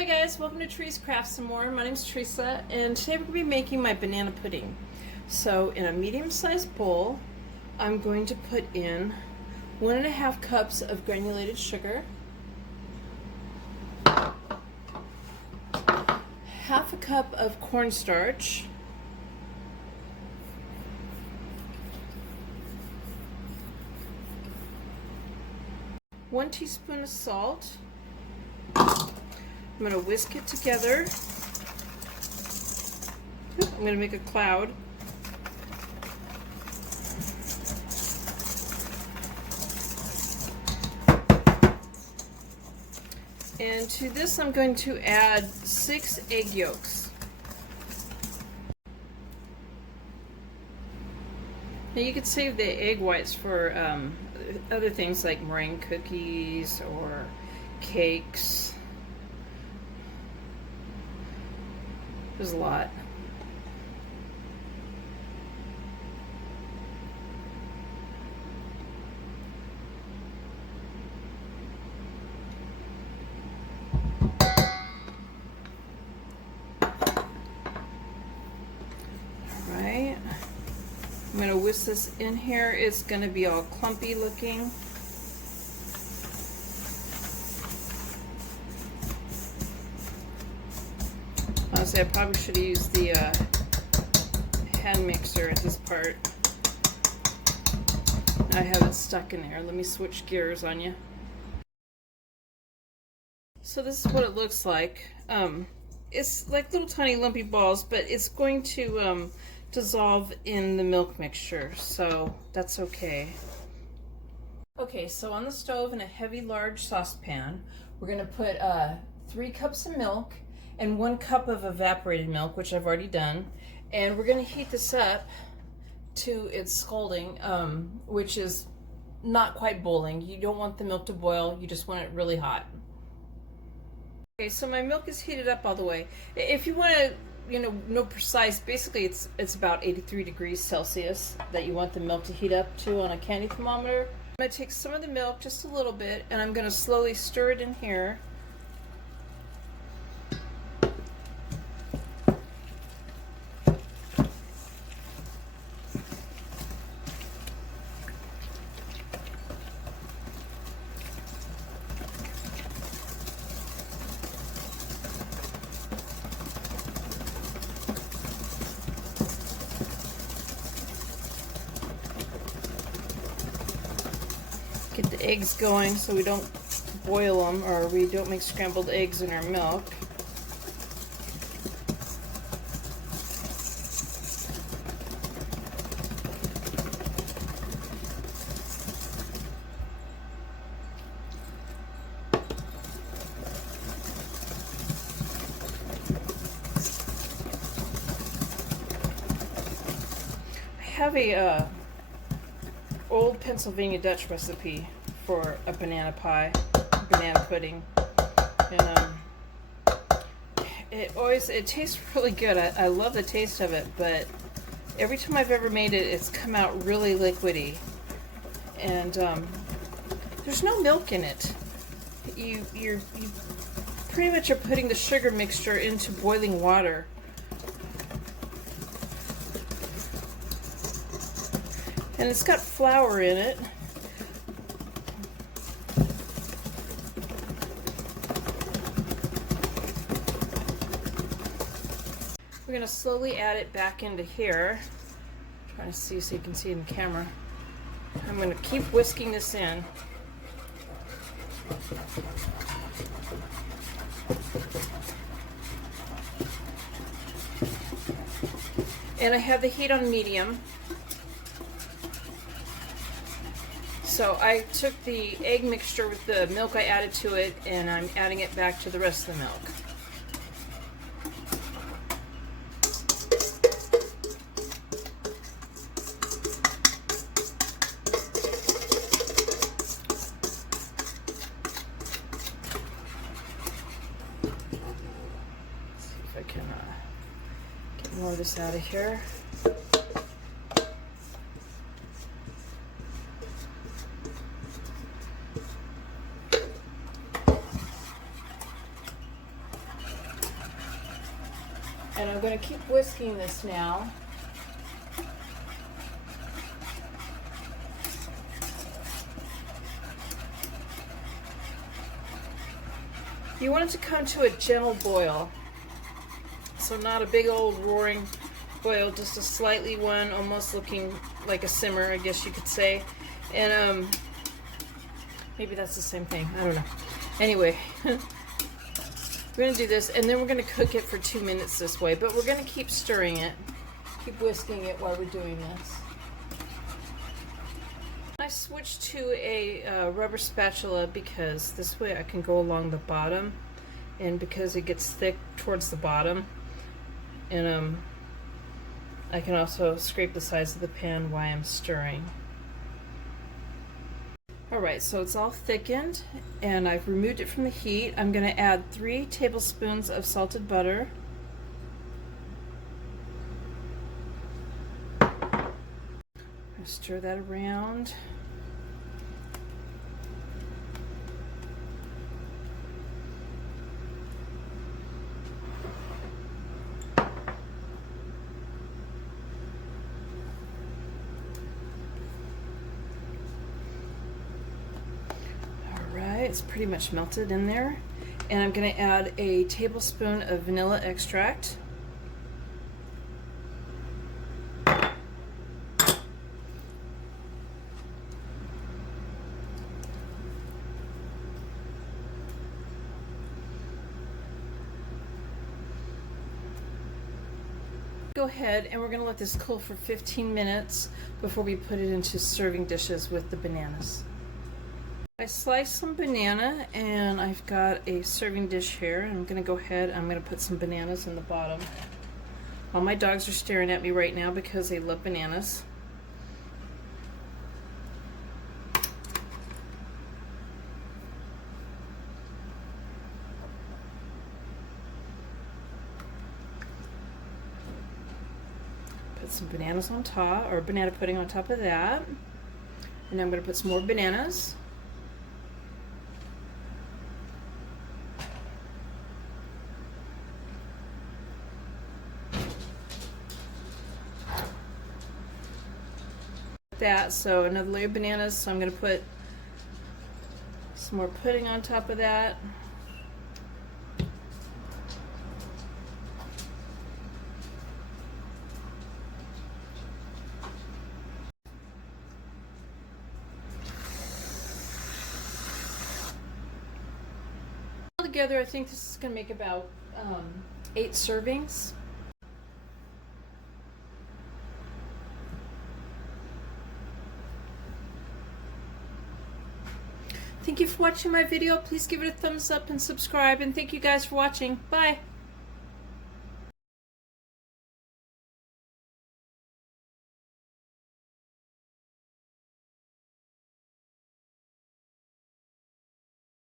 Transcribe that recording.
Hi guys, welcome to Trees Craft Some More. My name's Teresa, and today we're going to be making my banana pudding. So in a medium-sized bowl, I'm going to put in 1.5 cups of granulated sugar, half a cup of cornstarch, one teaspoon of salt. I'm going to whisk it together. I'm going to make a cloud. And to this I'm going to add 6 egg yolks. Now you could save the egg whites for other things like meringue cookies or cakes. There's a lot. Alright. I'm going to whisk this in here. It's going to be all clumpy looking. Honestly, I probably should have used the hand mixer at this part. I have it stuck in there. Let me switch gears on you. So this is what it looks like. It's like little tiny lumpy balls, but it's going to dissolve in the milk mixture, so that's okay. Okay, so on the stove in a heavy large saucepan, we're going to put 3 cups of milk and 1 cup of evaporated milk, which I've already done, and we're going to heat this up to its scalding, which is not quite boiling. You don't want the milk to boil, you just want it really hot. Okay, so my milk is heated up all the way. If you want to, know precise, basically it's about 83 degrees Celsius that you want the milk to heat up to on a candy thermometer. I'm going to take some of the milk, just a little bit, and I'm going to slowly stir it in here. Get the eggs going so we don't boil them, or we don't make scrambled eggs in our milk. I have a old Pennsylvania Dutch recipe for a banana pudding, and it tastes really good. I love the taste of it, but every time I've ever made it, it's come out really liquidy, and there's no milk in it. You pretty much are putting the sugar mixture into boiling water. And it's got flour in it. We're going to slowly add it back into here. I'm trying to see so you can see in the camera. I'm going to keep whisking this in. And I have the heat on medium. So I took the egg mixture with the milk I added to it, and I'm adding it back to the rest of the milk. Let's see if I can get more of this out of here. And I'm going to keep whisking this now. You want it to come to a gentle boil. So not a big old roaring boil, just a slightly one, almost looking like a simmer, I guess you could say. And maybe that's the same thing. I don't know. Anyway, we're going to do this, and then we're going to cook it for 2 minutes this way. But we're going to keep stirring it, keep whisking it while we're doing this. I switched to a rubber spatula because this way I can go along the bottom, and because it gets thick towards the bottom, and I can also scrape the sides of the pan while I'm stirring. Alright, so it's all thickened and I've removed it from the heat. I'm going to add 3 tablespoons of salted butter. Stir that around. It's pretty much melted in there, and I'm going to add a tablespoon of vanilla extract. Go ahead and we're going to let this cool for 15 minutes before we put it into serving dishes with the bananas. I sliced some banana and I've got a serving dish here. I'm going to go ahead, I'm going to put some bananas in the bottom. All my dogs are staring at me right now because they love bananas. Put some bananas on top, or banana pudding on top of that. And I'm going to put some more bananas. That, so another layer of bananas, so I'm going to put some more pudding on top of that. Altogether, I think this is going to make about 8 servings. Thank you for watching my video. Please give it a thumbs up and subscribe, and thank you guys for watching. Bye!